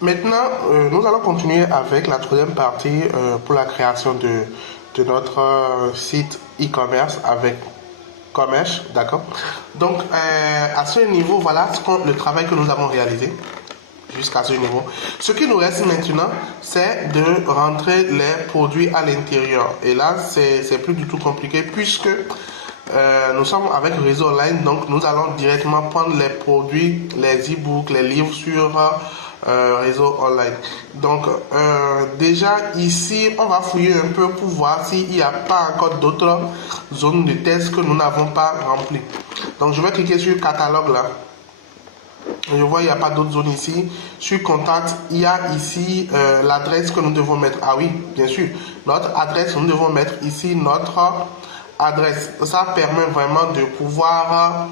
Maintenant, nous allons continuer avec la troisième partie pour la création de notre site e-commerce avec Commerce, d'accord. Donc, à ce niveau, voilà le travail que nous avons réalisé jusqu'à ce niveau. Ce qui nous reste maintenant, c'est de rentrer les produits à l'intérieur. Et là, c'est plus du tout compliqué puisque nous sommes avec Réseau Online, donc nous allons directement prendre les produits, les e-books, les livres sur Réseau Online. Donc déjà ici, on va fouiller un peu pour voir s'il n'y a pas encore d'autres zones de test que nous n'avons pas remplies. Donc je vais cliquer sur catalogue là. Je vois il n'y a pas d'autres zones ici. Sur contact, il y a ici l'adresse que nous devons mettre. Ah oui, bien sûr. Notre adresse, nous devons mettre ici notre adresse. Ça permet vraiment de pouvoir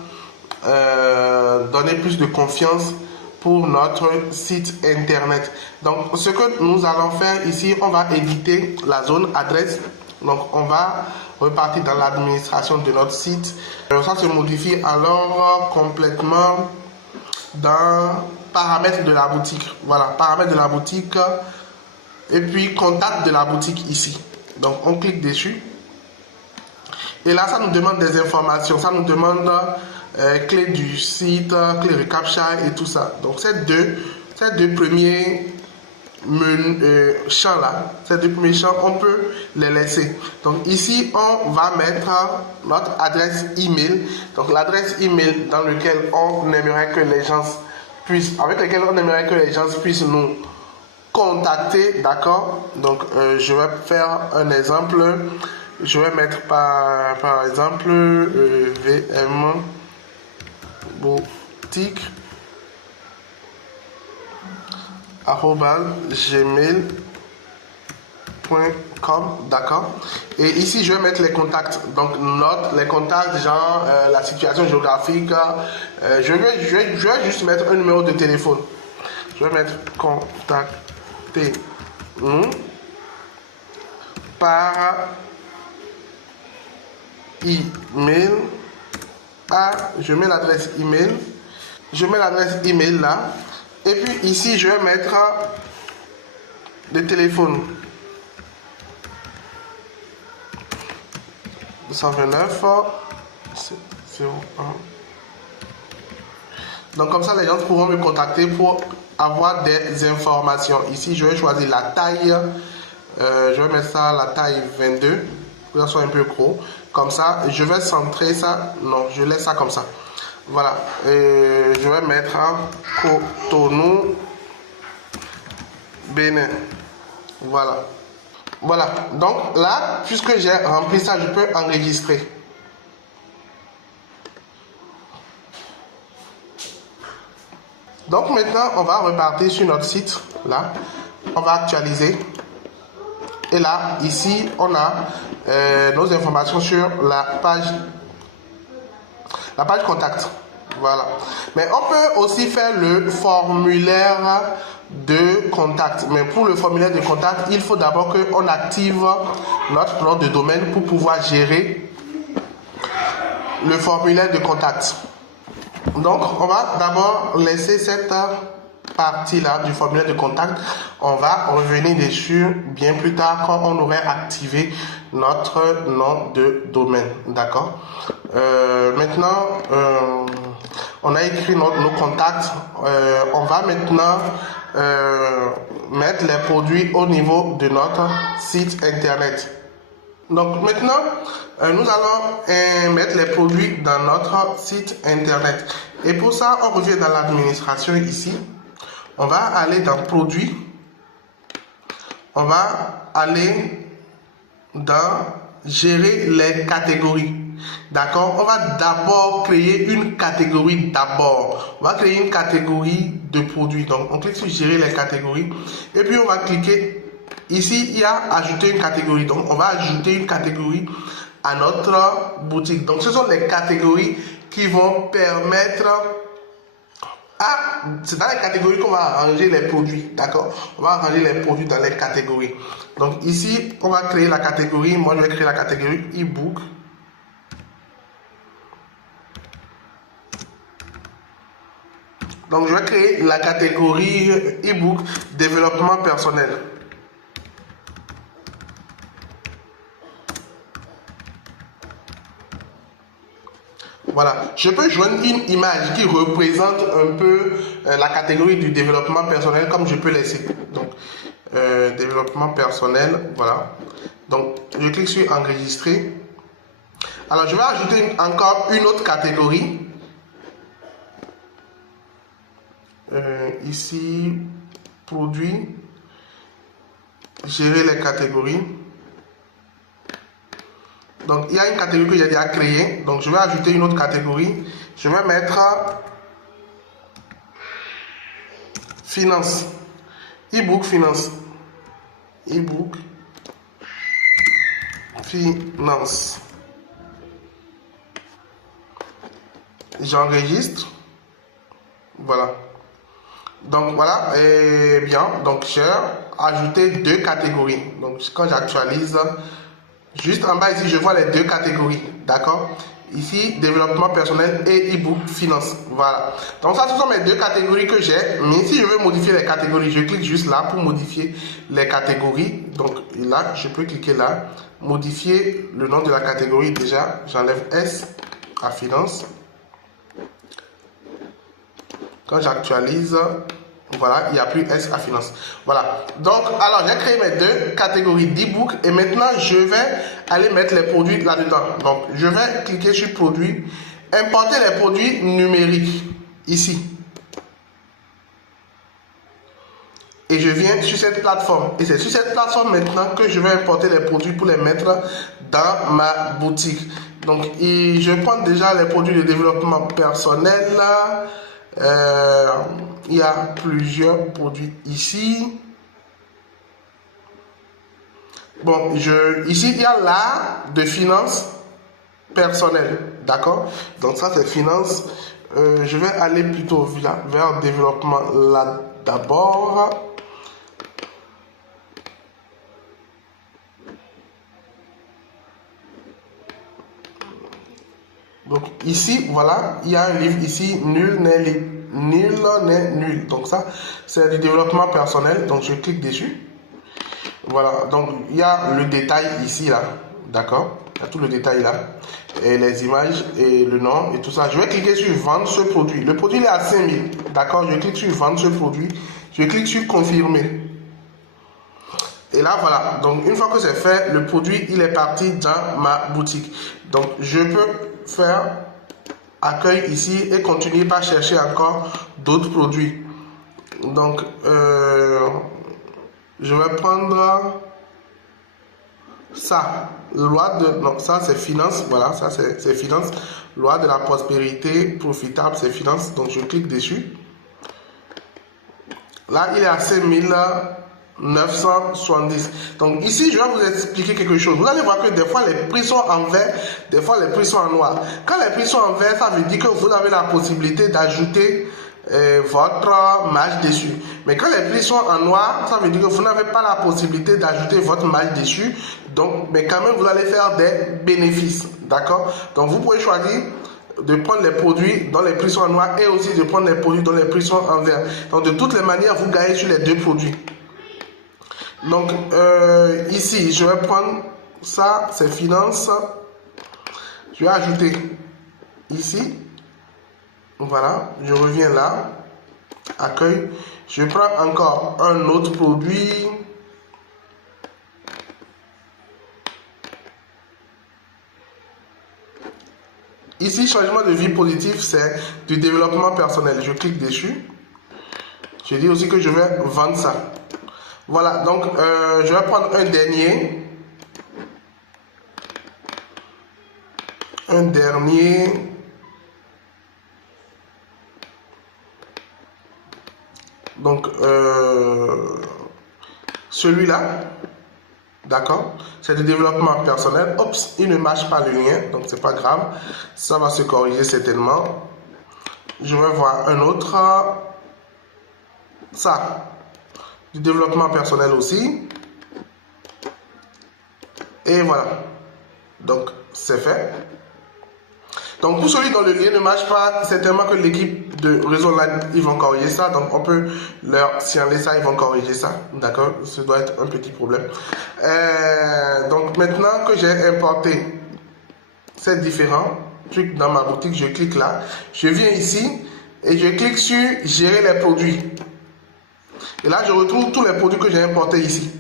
donner plus de confiance pour notre site internet. Donc ce que nous allons faire ici, on va éditer la zone adresse. Donc on va repartir dans l'administration de notre site. Ça se modifie alors complètement dans paramètres de la boutique. Voilà, paramètres de la boutique et puis contact de la boutique ici. Donc on clique dessus. Et là, ça nous demande des informations. Ça nous demande clé du site, clé de CAPTCHA et tout ça. Donc ces deux premiers champs là, ces deux premiers champs, on peut les laisser. Donc ici, on va mettre notre adresse email. Donc l'adresse email dans lequel on aimerait que les gens puissent, avec lequel on aimerait que les gens puissent nous contacter, d'accord. Donc je vais faire un exemple. Je vais mettre par exemple VM boutique @gmail.com, d'accord. Et ici je vais mettre les contacts. Donc note les contacts, genre la situation géographique. Je vais juste mettre un numéro de téléphone. Je vais mettre contacter par email. Je mets l'adresse email. Je mets l'adresse email là. Et puis ici, je vais mettre le téléphone. 229 01. Donc comme ça, les gens pourront me contacter pour avoir des informations. Ici, je vais choisir la taille. Je vais mettre ça à la taille 22. Que ça soit un peu gros. Comme ça, je vais centrer ça. Non, je laisse ça comme ça. Voilà. Je vais mettre Cotonou, Bénin. Voilà. Voilà. Donc là, puisque j'ai rempli ça, je peux enregistrer. Donc maintenant, on va repartir sur notre site. Là, on va actualiser. Et là, ici, on a nos informations sur la page contact. Voilà. Mais on peut aussi faire le formulaire de contact. Mais pour le formulaire de contact, il faut d'abord qu'on active notre nom de domaine pour pouvoir gérer le formulaire de contact. Donc, on va d'abord laisser cette partie là du formulaire de contact. On va revenir dessus bien plus tard quand on aurait activé notre nom de domaine. D'accord. Maintenant, on a écrit nos contacts. On va maintenant mettre les produits au niveau de notre site internet. Donc maintenant, nous allons mettre les produits dans notre site internet. Et pour ça, on revient dans l'administration ici. On va aller dans produits. On va aller dans gérer les catégories. D'accord? On va d'abord créer une catégorie d'abord. On va créer une catégorie de produits. Donc, on clique sur gérer les catégories. Et puis, on va cliquer. Ici, il y a ajouter une catégorie. Donc, on va ajouter une catégorie à notre boutique. Donc, ce sont les catégories qui vont permettre c'est dans les catégories qu'on va arranger les produits. D'accord? On va arranger les produits dans les catégories. Donc, ici, on va créer la catégorie. Moi, je vais créer la catégorie e-book. Donc, je vais créer la catégorie e-book développement personnel. Voilà, je peux joindre une image qui représente un peu la catégorie du développement personnel comme je peux laisser. Donc, développement personnel, voilà. Donc, je clique sur enregistrer. Alors, je vais ajouter encore une autre catégorie. Ici, produit, gérer les catégories. Donc, il y a une catégorie que j'ai déjà créée. Donc, je vais ajouter une autre catégorie. Je vais mettre finance. E-book finance. E-book finance. J'enregistre. Voilà. Donc, voilà. Et bien. Donc, j'ai ajouté deux catégories. Donc, quand j'actualise, juste en bas ici, je vois les deux catégories. D'accord? Ici, développement personnel et e-book finance. Voilà. Donc ça, ce sont mes deux catégories que j'ai. Mais si je veux modifier les catégories, je clique juste là pour modifier les catégories. Donc là, je peux cliquer là. Modifier le nom de la catégorie. Déjà, j'enlève S à finance. Quand j'actualise, voilà, il n'y a plus S à finance. Voilà. Donc, alors, j'ai créé mes deux catégories d'e-book et maintenant, je vais aller mettre les produits là-dedans. Donc, je vais cliquer sur produits, importer les produits numériques ici. Et je viens sur cette plateforme. Et c'est sur cette plateforme maintenant que je vais importer les produits pour les mettre dans ma boutique. Donc, je prends déjà les produits de développement personnel. Il y a plusieurs produits ici. Bon, ici, il y a l'art de finance personnelle. D'accord? Donc, ça, c'est finance. Je vais aller plutôt vers développement là d'abord. Donc, ici, voilà, il y a un livre ici, nul n'est nul. Donc, ça, c'est du développement personnel. Donc, je clique dessus. Voilà, donc il y a le détail ici, là, d'accord? Il y a tout le détail là, et les images, et le nom, et tout ça. Je vais cliquer sur vendre ce produit. Le produit il est à 5000, d'accord? Je clique sur vendre ce produit. Je clique sur confirmer. Et là, voilà. Donc, une fois que c'est fait, le produit, il est parti dans ma boutique. Donc, je peux faire accueil ici et continuer par chercher encore d'autres produits. Donc, je vais prendre ça. Loi de... Non, ça c'est finance. Voilà, ça c'est finance. Loi de la prospérité profitable, c'est finance. Donc, je clique dessus. Là, il est à 5970. Donc, ici, je vais vous expliquer quelque chose. Vous allez voir que des fois, les prix sont en vert, des fois, les prix sont en noir. Quand les prix sont en vert, ça veut dire que vous avez la possibilité d'ajouter votre marge dessus. Mais quand les prix sont en noir, ça veut dire que vous n'avez pas la possibilité d'ajouter votre marge dessus. Donc, mais quand même, vous allez faire des bénéfices. D'accord? Donc, vous pouvez choisir de prendre les produits dont les prix sont en noir et aussi de prendre les produits dont les prix sont en vert. Donc, de toutes les manières, vous gagnez sur les deux produits. Donc, ici, je vais prendre ça, c'est finance. Je vais ajouter ici. Voilà, je reviens là. Accueil. Je prends encore un autre produit. Ici, changement de vie positif, c'est du développement personnel. Je clique dessus. Je dis aussi que je vais vendre ça. Voilà, donc je vais prendre un dernier. Donc, celui-là, d'accord, c'est du développement personnel. Oups, il ne marche pas le lien, donc c'est pas grave. Ça va se corriger certainement. Je vais voir un autre. Ça, du développement personnel aussi. Et voilà. Donc, c'est fait. Donc, pour celui dont le lien ne marche pas, certainement que l'équipe de réseau online, ils vont corriger ça. Donc, on peut leur signaler ça, ils vont corriger ça. D'accord? Ce doit être un petit problème. Donc, maintenant que j'ai importé ces différents trucs dans ma boutique, je clique là. Je viens ici et je clique sur gérer les produits. Et là, je retrouve tous les produits que j'ai importés ici.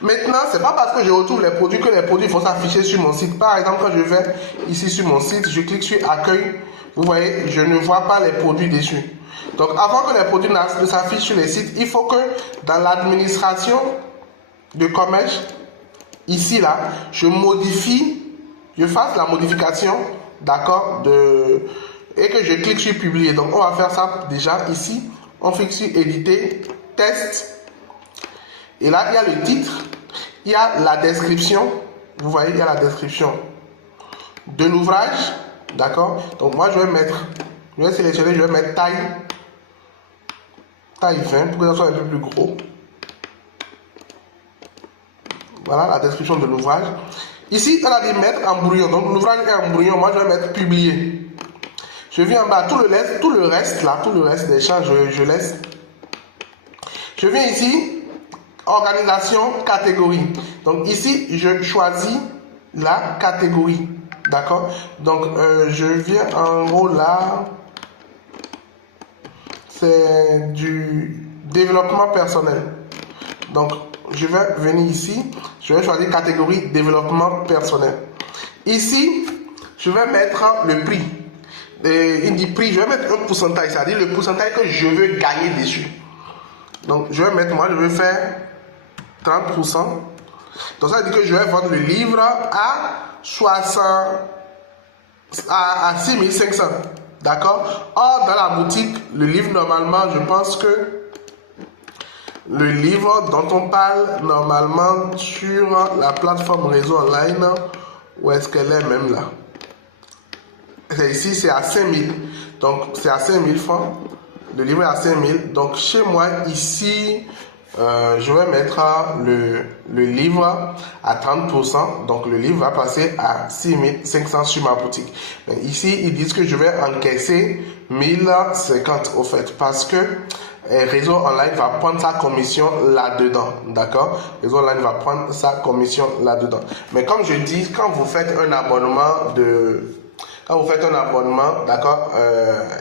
Maintenant, c'est pas parce que je retrouve les produits que les produits vont s'afficher sur mon site. Par exemple, quand je vais ici sur mon site, je clique sur accueil. Vous voyez, je ne vois pas les produits dessus. Donc, avant que les produits ne s'affichent sur les sites, il faut que dans l'administration de commerce, ici, là, je fasse la modification, d'accord, et que je clique sur publier. Donc, on va faire ça déjà ici. On clique sur éditer, test. Et là, il y a le titre, il y a la description. Vous voyez, il y a la description de l'ouvrage. D'accord? Donc, moi, je vais sélectionner, je vais mettre taille 20 pour que ça soit un peu plus gros. Voilà la description de l'ouvrage. Ici, elle a dit mettre en brouillon. Donc, l'ouvrage est en brouillon. Moi, je vais mettre publier. Je viens en bas, tout le reste des champs, je laisse. Je viens ici. Organisation, catégorie. Donc ici, je choisis la catégorie. D'accord? Donc, je viens en haut là. C'est du développement personnel. Donc, je vais venir ici. Je vais choisir catégorie développement personnel. Ici, je vais mettre le prix. Il dit prix, je vais mettre un pourcentage. C'est-à-dire le pourcentage que je veux gagner dessus. Donc, je vais mettre, moi, je vais faire 30%. Donc ça veut dire que je vais vendre le livre à 6500. D'accord? Or, dans la boutique, le livre, normalement, je pense que le livre dont on parle normalement sur la plateforme réseau online, où est-ce qu'elle est même là? C'est ici, c'est à 5000. Donc, c'est à 5000 francs. Le livre est à 5000. Donc, chez moi, ici, je vais mettre le livre à 30%. Donc, le livre va passer à 6500 sur ma boutique. Mais ici, ils disent que je vais encaisser 1050 au fait. Parce que Réseau Online va prendre sa commission là-dedans. D'accord? Réseau Online va prendre sa commission là-dedans. Mais comme je dis, quand vous faites un abonnement d'accord,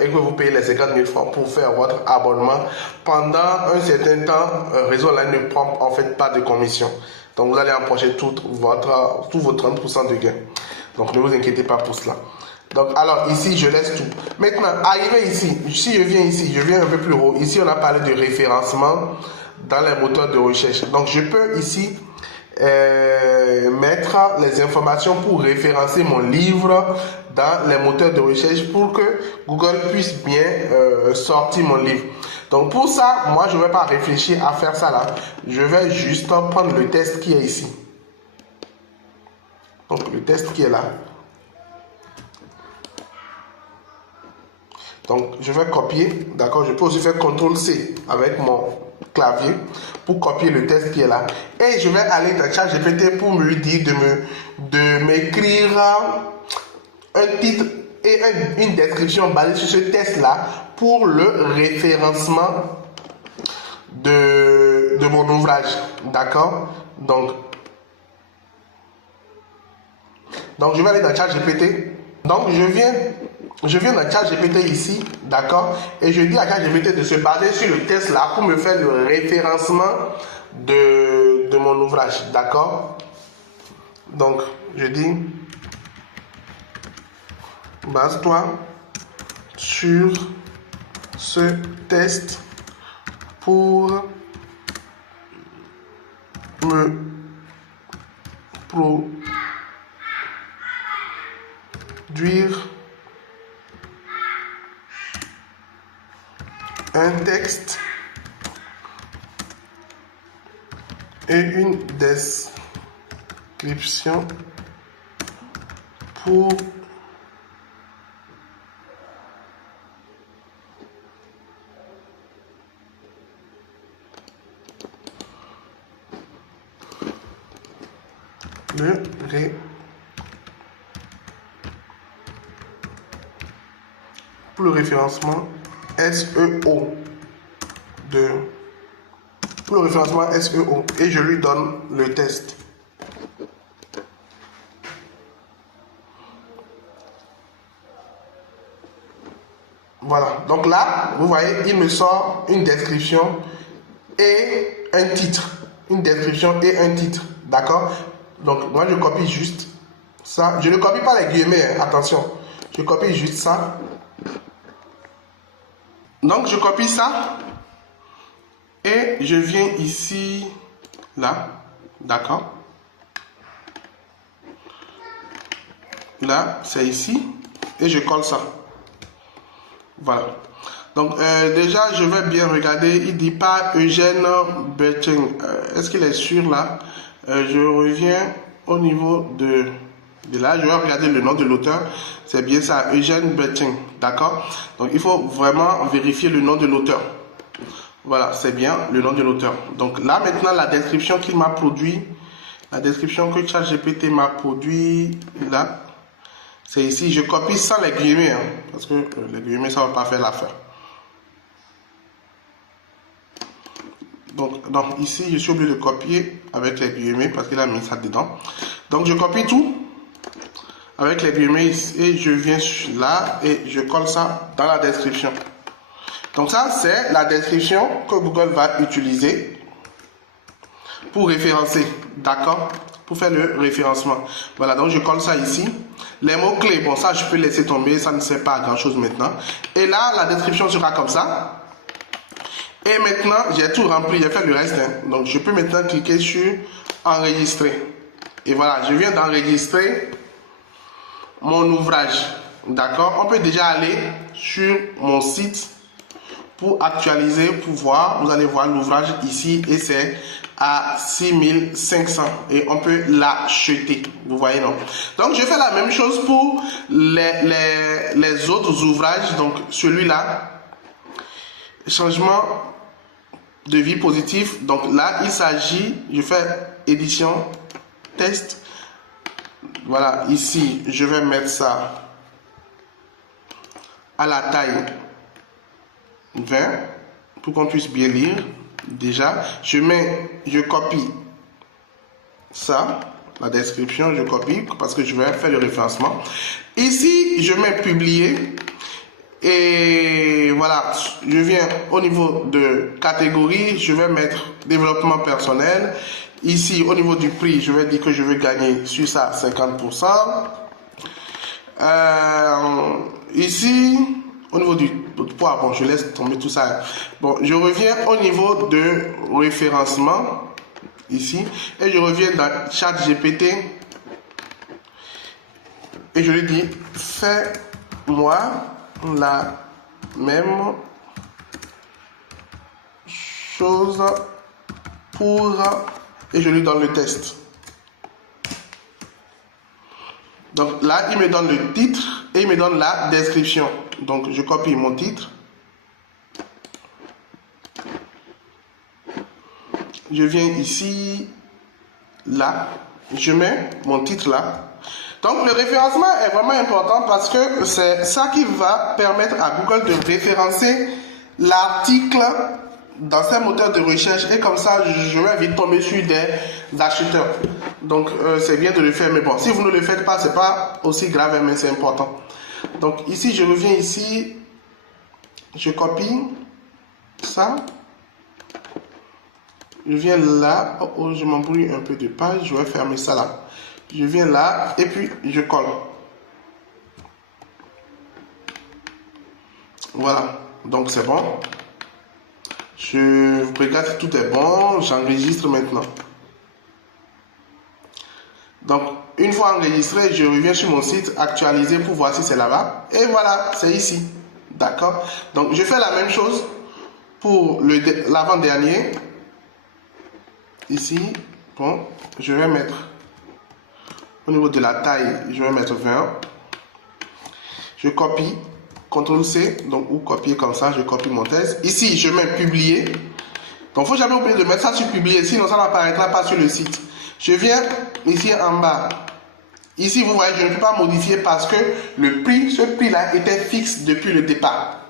et que vous payez les 50 000 francs pour faire votre abonnement, pendant un certain temps, Réseau Online ne prend en fait pas de commission. Donc, vous allez empocher tous vos 30% de gain. Donc, ne vous inquiétez pas pour cela. Donc, alors, ici, je laisse tout. Maintenant, arrivé ici, si je viens ici, je viens un peu plus haut. Ici, on a parlé de référencement dans les moteurs de recherche. Donc, je peux ici mettre les informations pour référencer mon livre dans les moteurs de recherche pour que Google puisse bien sortir mon livre. Donc pour ça, moi je ne vais pas réfléchir à faire ça là. Je vais juste prendre le test qui est ici. Donc le test qui est là. Donc je vais copier, d'accord. Je peux aussi faire CTRL-C avec mon clavier pour copier le test qui est là. Et je vais aller dans ChatGPT pour me dire de m'écrire un titre et une description basée sur ce test-là pour le référencement de mon ouvrage. D'accord? Donc, je vais aller dans ChatGPT. Donc, je viens dans ChatGPT ici, d'accord? Et je dis à ChatGPT de se baser sur le test là pour me faire le référencement de mon ouvrage, d'accord? Donc, je dis, base-toi sur ce test pour me produire un texte et une description pour le référencement SEO. Pour le référencement SEO. Et je lui donne le test. Voilà. Donc là, vous voyez, il me sort une description et un titre. Une description et un titre. D'accord? Donc, moi, je copie juste ça. Je ne copie pas les guillemets, hein, attention. Je copie juste ça. Donc, je copie ça. Et je viens ici, là. D'accord? Là, c'est ici. Et je colle ça. Voilà. Donc, déjà, je vais bien regarder. Il dit pas Eugène Betting. Est-ce qu'il est sûr là? Je reviens au niveau de là. Je vais regarder le nom de l'auteur. C'est bien ça, Eugène Betting. D'accord? Donc, il faut vraiment vérifier le nom de l'auteur. Voilà, c'est bien le nom de l'auteur. Donc, là, maintenant, la description qu'il m'a produit, la description que ChatGPT m'a produit, là, c'est ici. Je copie sans les guillemets, hein, parce que les guillemets, ça ne va pas faire l'affaire. Donc, ici, je suis obligé de copier avec les guillemets parce qu'il a mis ça dedans. Donc, je copie tout avec les guillemets et je viens là et je colle ça dans la description. Donc, ça, c'est la description que Google va utiliser pour référencer. D'accord? Pour faire le référencement. Voilà, donc je colle ça ici. Les mots-clés, bon, ça, je peux laisser tomber. Ça ne sert pas à grand-chose maintenant. Et là, la description sera comme ça. Et maintenant, j'ai tout rempli, j'ai fait le reste. Hein. Donc, je peux maintenant cliquer sur enregistrer. Et voilà, je viens d'enregistrer mon ouvrage. D'accord? On peut déjà aller sur mon site pour actualiser, pour voir. Vous allez voir l'ouvrage ici et c'est à 6500 et on peut l'acheter. Vous voyez, non? Donc, je fais la même chose pour les autres ouvrages. Donc, celui-là, changement de vie positive. Donc là, il s'agit, je fais édition, test. Voilà, ici, je vais mettre ça à la taille 20 pour qu'on puisse bien lire. Déjà, je copie ça, la description, je copie parce que je vais faire le référencement. Ici, je mets publier. Et voilà, je viens au niveau de catégorie, je vais mettre développement personnel. Ici, au niveau du prix, je vais dire que je vais gagner sur ça 50%. Ici, au niveau du poids, bon, je laisse tomber tout ça. Bon, je reviens au niveau de référencement, ici, et je reviens dans ChatGPT et je lui dis, fais-moi la même chose pour et je lui donne le test. Donc là, il me donne le titre et il me donne la description. Donc je copie mon titre. Je viens ici, là, je mets mon titre là. Donc, le référencement est vraiment important parce que c'est ça qui va permettre à Google de référencer l'article dans ses moteurs de recherche et comme ça, je vais vite tomber sur des acheteurs. Donc, c'est bien de le faire, mais bon, si vous ne le faites pas, c'est pas aussi grave, mais c'est important. Donc, ici, je reviens ici, je copie ça. Je viens là, oh, je m'embrouille un peu de page, je vais fermer ça là. Je viens là et puis je colle. Voilà, donc c'est bon. Je regarde si tout est bon, j'enregistre maintenant. Donc, une fois enregistré, je reviens sur mon site, actualiser pour voir si c'est là-bas. Et voilà, c'est ici. D'accord? Donc, je fais la même chose pour l'avant-dernier. Ici, bon, je vais mettre au niveau de la taille, je vais mettre 20. Je copie, CTRL-C, donc ou copier comme ça, je copie mon texte. Ici, je mets publier. Donc, il ne faut jamais oublier de mettre ça sur publier, sinon ça n'apparaîtra pas sur le site. Je viens ici en bas. Ici, vous voyez, je ne peux pas modifier parce que le prix, ce prix-là était fixe depuis le départ.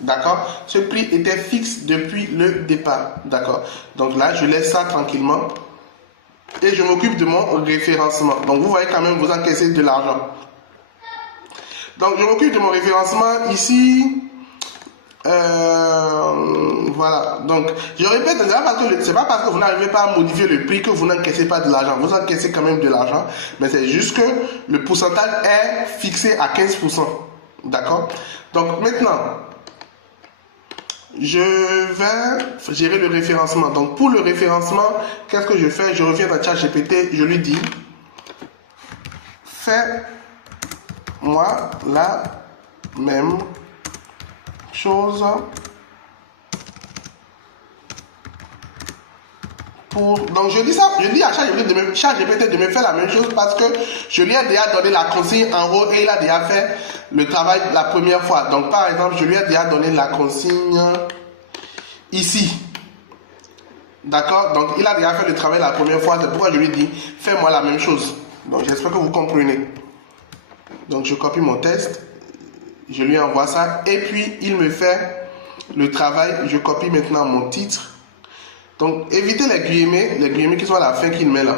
D'accord? Ce prix était fixe depuis le départ. D'accord? Donc là, je laisse ça tranquillement. Et je m'occupe de mon référencement. Donc vous voyez quand même, vous encaissez de l'argent. Donc je m'occupe de mon référencement ici. Voilà. Donc je répète, c'est pas parce que vous n'arrivez pas à modifier le prix que vous n'encaissez pas de l'argent. Vous encaissez quand même de l'argent. Mais c'est juste que le pourcentage est fixé à 15%. D'accord? Donc maintenant, je vais gérer le référencement. Donc pour le référencement, qu'est-ce que je fais? Je reviens dans ChatGPT, je lui dis, fais-moi la même chose pour... Donc je dis ça, je dis à ChatGPT de me faire la même chose parce que je lui ai déjà donné la consigne en haut et il a déjà fait le travail la première fois. Donc par exemple, je lui ai déjà donné la consigne ici. D'accord? Donc il a déjà fait le travail la première fois, c'est pourquoi je lui dis, fais-moi la même chose. Donc j'espère que vous comprenez. Donc je copie mon test, je lui envoie ça et puis il me fait le travail. Je copie maintenant mon titre. Donc évitez les guillemets qui sont à la fin qu'il met là.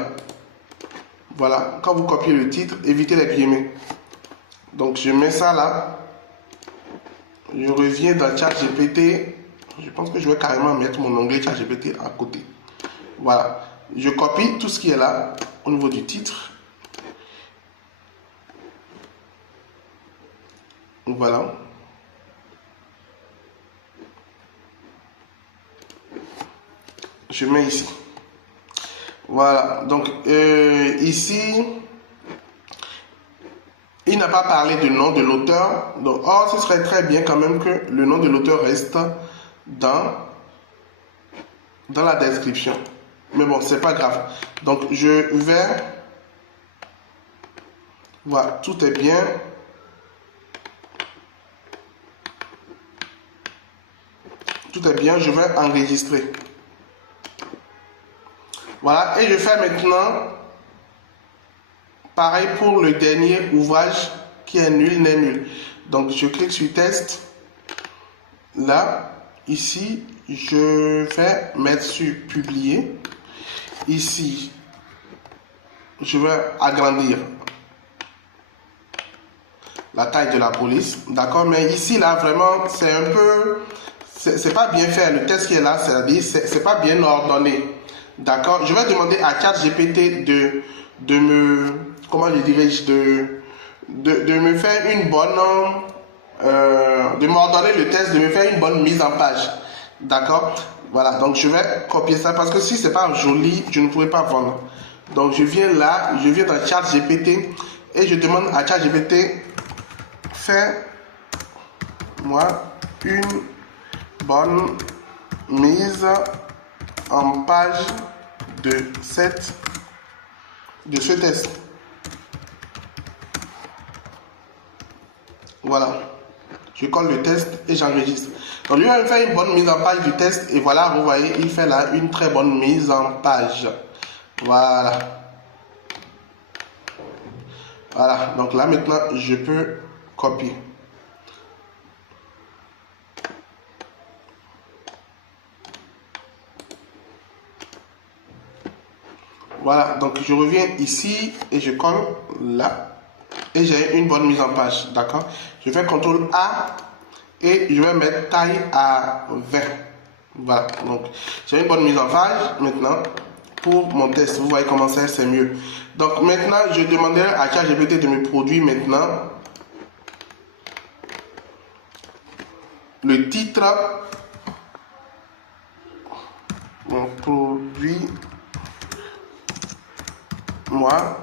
Voilà, quand vous copiez le titre, évitez les guillemets. Donc je mets ça là. Je reviens dans ChatGPT. Je pense que je vais carrément mettre mon onglet ChatGPT à côté. Voilà, je copie tout ce qui est là au niveau du titre. Voilà. Je mets ici. Voilà, donc ici, il n'a pas parlé du nom de l'auteur. Donc, ce serait très bien quand même que le nom de l'auteur reste dans la description. Mais bon, c'est pas grave. Donc, je vais... Voilà, tout est bien. Tout est bien, je vais enregistrer. Voilà, et je fais maintenant pareil pour le dernier ouvrage qui est nul n'est nul. Donc je clique sur test. Là, ici, je vais mettre sur publier. Ici, je vais agrandir la taille de la police. D'accord, mais ici, là, vraiment, c'est un peu... C'est pas bien fait. Le test qui est là, c'est-à-dire, c'est pas bien ordonné. D'accord, je vais demander à ChatGPT de me, comment je dirais, de me faire une bonne, de m'ordonner le test, de me faire une bonne mise en page. D'accord, voilà, donc je vais copier ça parce que si c'est pas joli, je ne pourrai pas vendre. Donc je viens là, je viens dans ChatGPT et je demande à ChatGPT, fais-moi une bonne mise en page de ce test. Voilà. Je colle le test et j'enregistre. Donc lui va me faire une bonne mise en page du test et voilà, vous voyez, il fait là une très bonne mise en page. Voilà. Voilà. Donc là maintenant, je peux copier. Voilà, donc je reviens ici et je colle là et j'ai une bonne mise en page, d'accord? Je fais CTRL A et je vais mettre taille à 20. Voilà, donc j'ai une bonne mise en page maintenant pour mon test. Vous voyez comment c'est mieux. Donc maintenant, je demanderai à ChatGPT de me produire maintenant le titre. On produit moi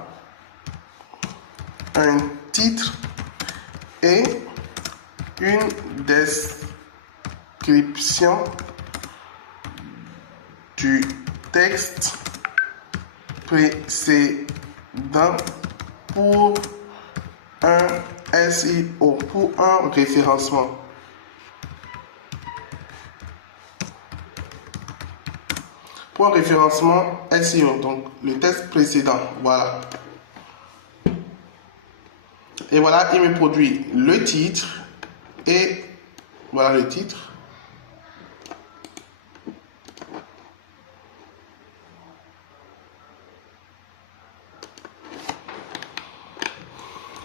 un titre et une description du texte précédent pour un SEO, pour un référencement. Pour un référencement SEO, donc le texte précédent, voilà. Et voilà, il me produit le titre et Voilà le titre.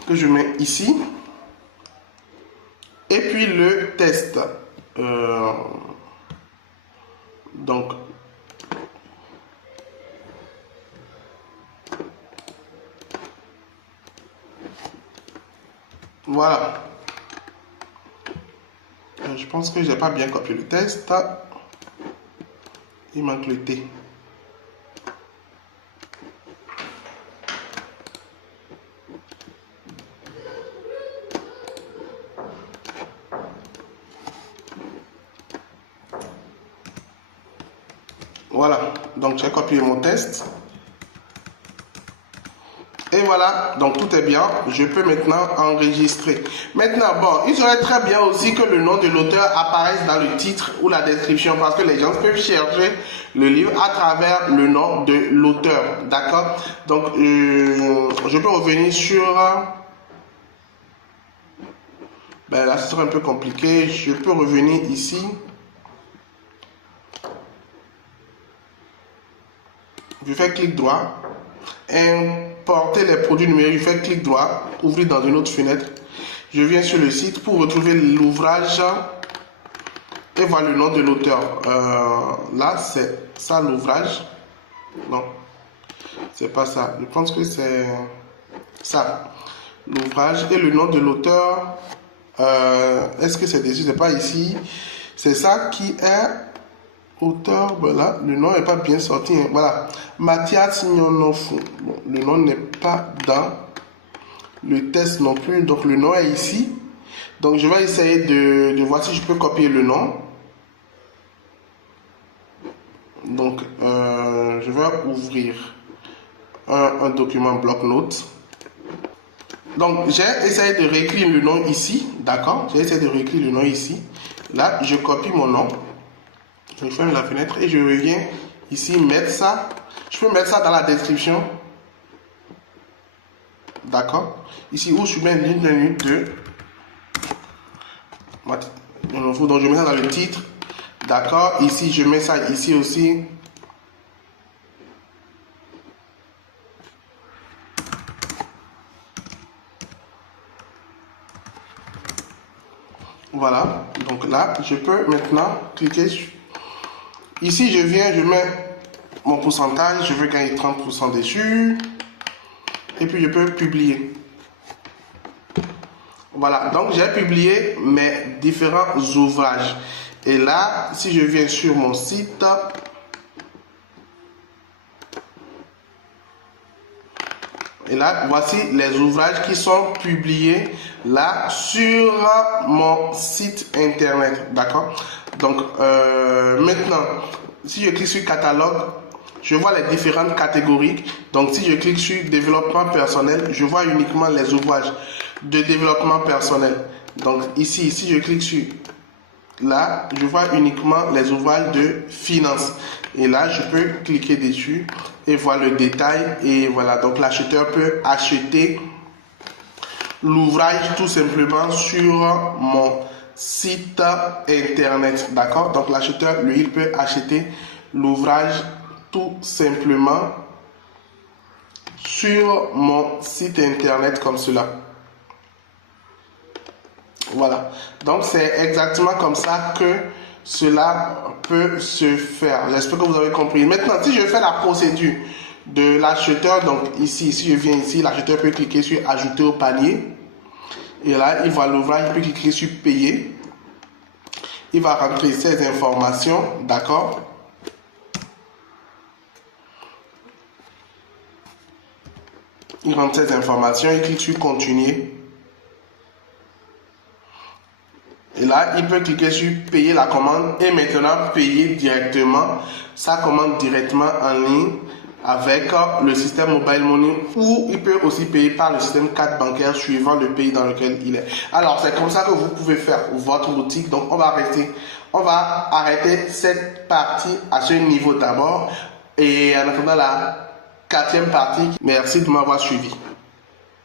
Que je mets ici. Et puis le test. Donc, voilà. Je pense que j'ai pas bien copié le test. Il manque le T. Voilà, donc j'ai copié mon test. Et voilà, donc tout est bien. Je peux maintenant enregistrer. Maintenant, bon, il serait très bien aussi que le nom de l'auteur apparaisse dans le titre ou la description parce que les gens peuvent chercher le livre à travers le nom de l'auteur. D'accord? Donc, je peux revenir sur... Ben là, ce serait un peu compliqué. Je peux revenir ici. Je fais clic droit. Importer les produits numériques, je fais clic droit, ouvrir dans une autre fenêtre. Je viens sur le site pour retrouver l'ouvrage et voir le nom de l'auteur. Là, c'est ça l'ouvrage. Non, c'est pas ça. Je pense que c'est ça. L'ouvrage et le nom de l'auteur. Est-ce que c'est dessus? C'est pas ici. C'est ça qui est auteur. Voilà, le nom n'est pas bien sorti. Hein. Voilà, Mathias Nyonofu. Bon, le nom n'est pas dans le test non plus. Donc le nom est ici. Donc je vais essayer de voir si je peux copier le nom. Donc je vais ouvrir un document bloc-notes. Donc j'ai essayé de réécrire le nom ici. D'accord, j'ai essayé de réécrire le nom ici. Là, je copie mon nom. Je ferme la fenêtre et je reviens ici mettre ça. Je peux mettre ça dans la description. D'accord. Ici où je mets une ligne de. Donc je mets ça dans le titre. D'accord. Ici je mets ça ici aussi. Voilà. Donc là, je peux maintenant cliquer sur. Ici, je viens, je mets mon pourcentage, je veux gagner 30% dessus. Et puis, je peux publier. Voilà, donc j'ai publié mes différents ouvrages. Et là, si je viens sur mon site, et là, voici les ouvrages qui sont publiés là sur mon site internet. D'accord? Donc, maintenant, si je clique sur catalogue, je vois les différentes catégories. Donc, si je clique sur développement personnel, je vois uniquement les ouvrages de développement personnel. Donc, ici, si je clique sur là, je vois uniquement les ouvrages de finance. Et là, je peux cliquer dessus et voir le détail. Et voilà, donc l'acheteur peut acheter l'ouvrage tout simplement sur mon site internet. D'accord? Donc l'acheteur, lui, il peut acheter l'ouvrage tout simplement sur mon site internet comme cela. Voilà. Donc c'est exactement comme ça que cela peut se faire. J'espère que vous avez compris. Maintenant, si je fais la procédure de l'acheteur, donc ici, si je viens ici, l'acheteur peut cliquer sur ajouter au panier. Et là, il voit l'ouvrage, il peut cliquer sur payer. Il va rentrer ses informations, d'accord? Il rentre ses informations, il clique sur continuer. Et là, il peut cliquer sur payer la commande et maintenant payer directement sa commande directement en ligne avec le système Mobile Money ou il peut aussi payer par le système carte bancaire suivant le pays dans lequel il est. Alors, c'est comme ça que vous pouvez faire votre boutique. Donc, on va arrêter cette partie à ce niveau d'abord et en attendant la 4e partie. Merci de m'avoir suivi.